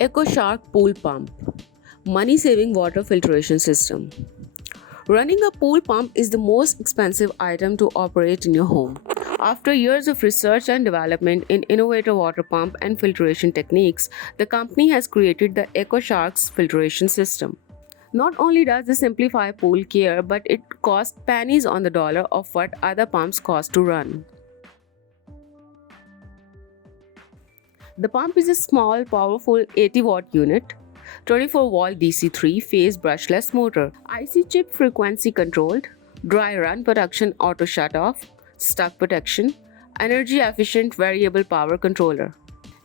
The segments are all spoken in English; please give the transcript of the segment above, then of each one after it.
EcoShark Pool Pump, money-saving water filtration system. Running a pool pump is the most expensive item to operate in your home. After years of research and development in innovative water pump and filtration techniques, the company has created the EcoShark's filtration system. Not only does this simplify pool care, but it costs pennies on the dollar of what other pumps cost to run. The pump is a small, powerful 80-watt unit, 24-volt DC 3-phase brushless motor, IC chip frequency controlled, dry run protection auto shut off, stuck protection, energy efficient variable power controller.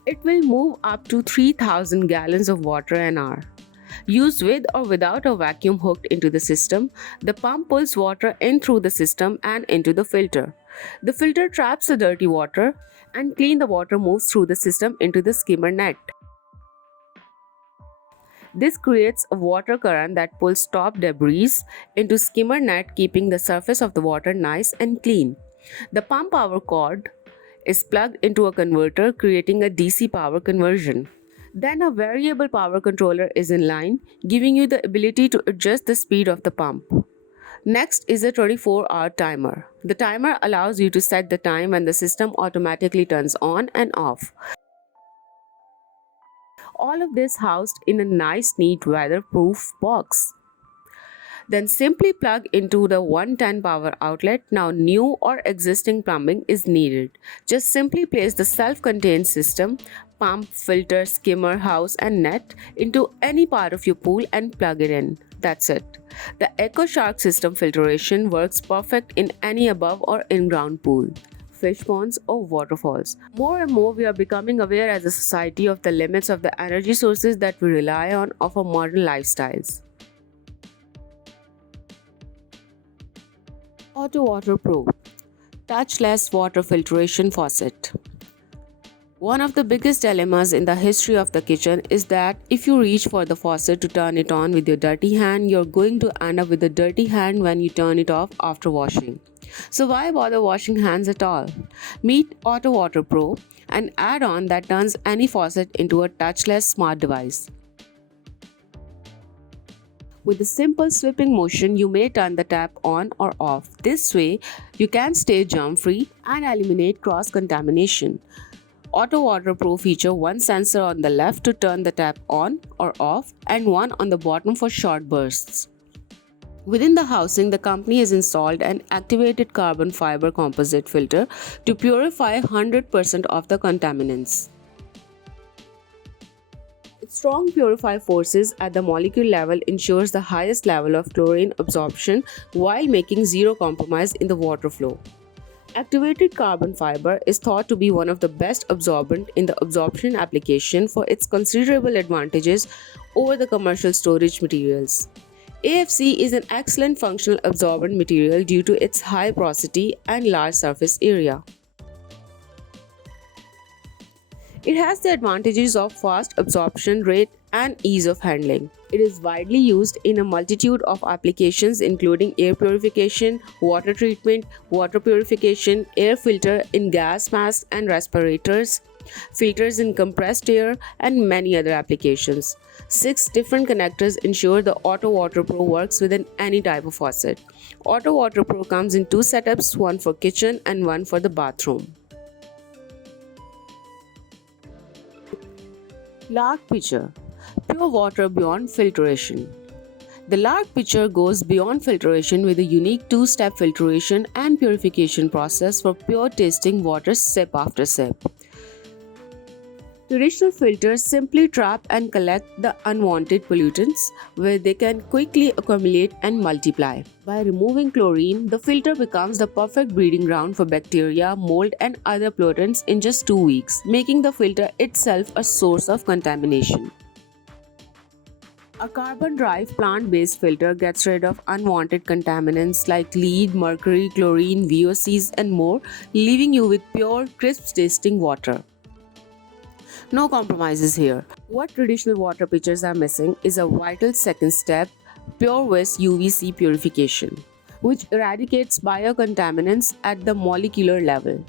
It will move up to 3000 gallons of water an hour. Used with or without a vacuum hooked into the system, the pump pulls water in through the system and into the filter. The filter traps the dirty water and clean the water moves through the system into the skimmer net. This creates a water current that pulls top debris into skimmer net, keeping the surface of the water nice and clean. The pump power cord is plugged into a converter, creating a DC power conversion. Then a variable power controller is in line, giving you the ability to adjust the speed of the pump. Next is a 24-hour timer. The timer allows you to set the time when the system automatically turns on and off. All of this housed in a nice, neat, weatherproof box. Then simply plug into the 110 power outlet. Now new or existing plumbing is needed. Just simply place the self-contained system, pump, filter, skimmer, house and net into any part of your pool and plug it in. That's it. The EcoShark system filtration works perfect in any above or in-ground pool, fish ponds or waterfalls. More and more we are becoming aware as a society of the limits of the energy sources that we rely on of our modern lifestyles. Auto Water Pro Touchless Water Filtration Faucet. One of the biggest dilemmas in the history of the kitchen is that if you reach for the faucet to turn it on with your dirty hand, you're going to end up with a dirty hand when you turn it off after washing. So why bother washing hands at all? Meet Auto Water Pro, an add-on that turns any faucet into a touchless smart device. With a simple sweeping motion, you may turn the tap on or off. This way, you can stay germ-free and eliminate cross-contamination. Auto Water Pro feature one sensor on the left to turn the tap on or off and one on the bottom for short bursts. Within the housing, the company has installed an activated carbon fiber composite filter to purify 100% of the contaminants. Its strong purify forces at the molecule level ensures the highest level of chlorine absorption while making zero compromise in the water flow. Activated carbon fiber is thought to be one of the best absorbent in the absorption application for its considerable advantages over the commercial storage materials. AFC is an excellent functional absorbent material due to its high porosity and large surface area. It has the advantages of fast absorption rate and ease of handling. It is widely used in a multitude of applications including air purification, water treatment, water purification, air filter in gas masks and respirators, filters in compressed air, and many other applications. 6 different connectors ensure the Auto Water Pro works within any type of faucet. Auto Water Pro comes in 2 setups, one for kitchen and one for the bathroom. Lark Pitcher, pure water beyond filtration. The Lark Pitcher goes beyond filtration with a unique 2-step filtration and purification process for pure tasting water sip after sip. Traditional filters simply trap and collect the unwanted pollutants where they can quickly accumulate and multiply. By removing chlorine, the filter becomes the perfect breeding ground for bacteria, mold and other pollutants in just 2 weeks, making the filter itself a source of contamination. A carbon-derived plant-based filter gets rid of unwanted contaminants like lead, mercury, chlorine, VOCs and more, leaving you with pure, crisp-tasting water. No compromises here. What traditional water pitchers are missing is a vital second step, Pure Waste UVC purification, which eradicates biocontaminants at the molecular level.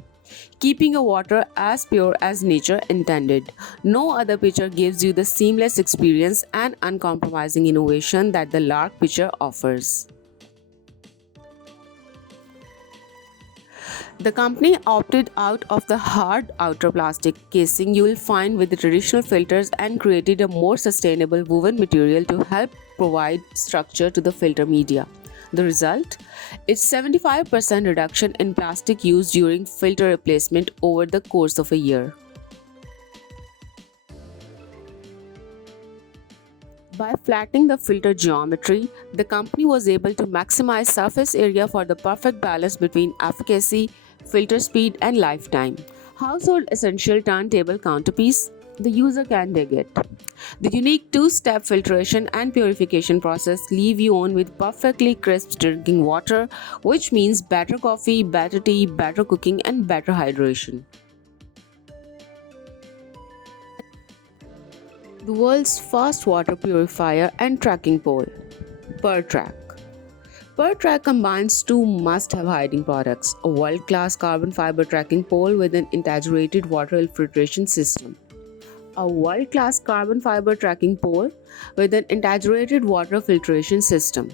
keeping your water as pure as nature intended. No other pitcher gives you the seamless experience and uncompromising innovation that the Lark pitcher offers. The company opted out of the hard outer plastic casing you will find with the traditional filters and created a more sustainable woven material to help provide structure to the filter media. The result? It's 75% reduction in plastic use during filter replacement over the course of a year. By flattening the filter geometry, the company was able to maximize surface area for the perfect balance between efficacy, filter speed, and lifetime. Household essential turntable counterpiece, the user can dig it. The unique two-step filtration and purification process leave you on with perfectly crisp drinking water, which means better coffee, better tea, better cooking, and better hydration. The world's first water purifier and tracking pole, PerTrack. PerTrack combines two must-have hiding products: a world-class carbon fiber tracking pole with an integrated water filtration system. A world-class carbon fiber tracking pole with an integrated water filtration system.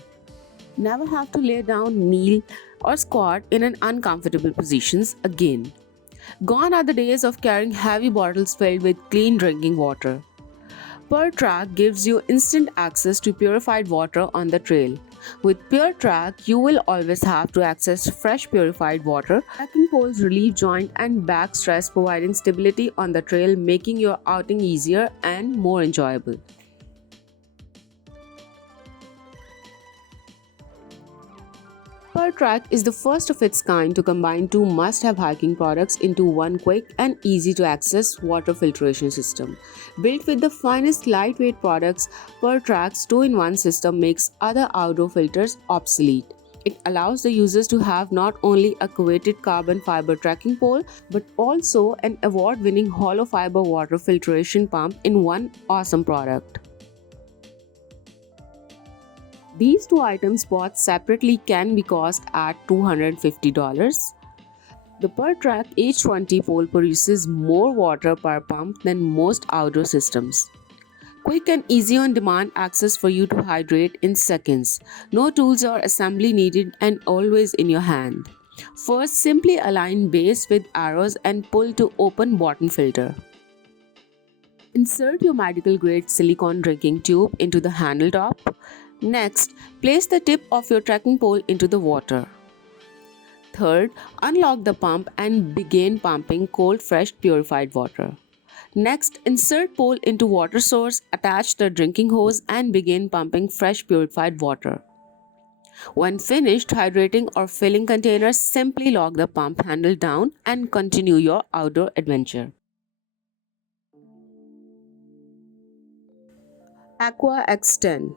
Never have to lay down, kneel, or squat in an uncomfortable positions again. Gone are the days of carrying heavy bottles filled with clean drinking water. PerTrack gives you instant access to purified water on the trail. With PerTrack, you will always have to access fresh purified water. Tracking poles relieve joint and back stress, providing stability on the trail, making your outing easier and more enjoyable. PerTrack is the first of its kind to combine two must-have hiking products into one quick and easy-to-access water filtration system. Built with the finest lightweight products, PerTrack's 2-in-1 system makes other outdoor filters obsolete. It allows the users to have not only a coveted carbon fiber tracking pole but also an award-winning hollow fiber water filtration pump in one awesome product. These two items bought separately can be cost at $250. The PerTrack H20 pole produces more water per pump than most outdoor systems. Quick and easy on-demand access for you to hydrate in seconds. No tools or assembly needed and always in your hand. First, simply align base with arrows and pull to open bottom filter. Insert your medical grade silicone drinking tube into the handle top. Next, place the tip of your tracking pole into the water. Third, unlock the pump and begin pumping cold, fresh, purified water. Next, insert pole into water source, attach the drinking hose and begin pumping fresh, purified water. When finished hydrating or filling containers, simply lock the pump handle down and continue your outdoor adventure. Aqua X10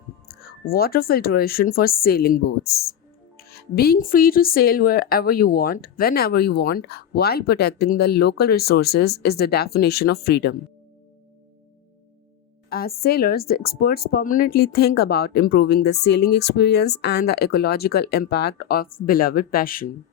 Water filtration for sailing boats. Being free to sail wherever you want, whenever you want, while protecting the local resources is the definition of freedom. As sailors, the experts permanently think about improving the sailing experience and the ecological impact of beloved passion.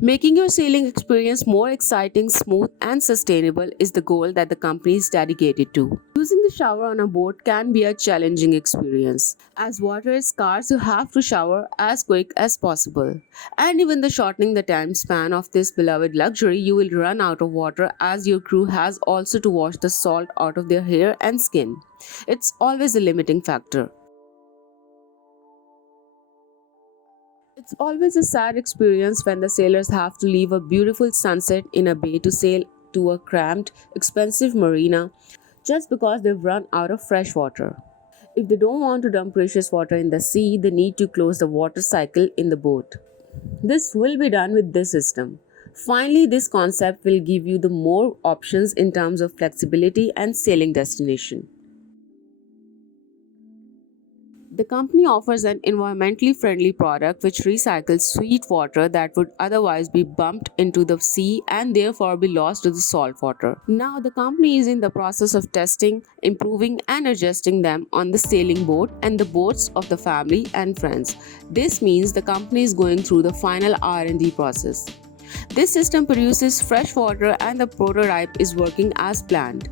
Making your sailing experience more exciting, smooth, and sustainable is the goal that the company is dedicated to. Using the shower on a boat can be a challenging experience. As water is scarce, you have to shower as quick as possible. And even the shortening the time span of this beloved luxury, you will run out of water as your crew has also to wash the salt out of their hair and skin. It's always a limiting factor. It's always a sad experience when the sailors have to leave a beautiful sunset in a bay to sail to a cramped, expensive marina just because they've run out of fresh water. If they don't want to dump precious water in the sea, they need to close the water cycle in the boat. This will be done with this system. Finally, this concept will give you the more options in terms of flexibility and sailing destination. The company offers an environmentally friendly product which recycles sweet water that would otherwise be bumped into the sea and therefore be lost to the salt water. Now, the company is in the process of testing, improving, and adjusting them on the sailing boat and the boats of the family and friends. This means the company is going through the final R&D process. This system produces fresh water and the prototype is working as planned.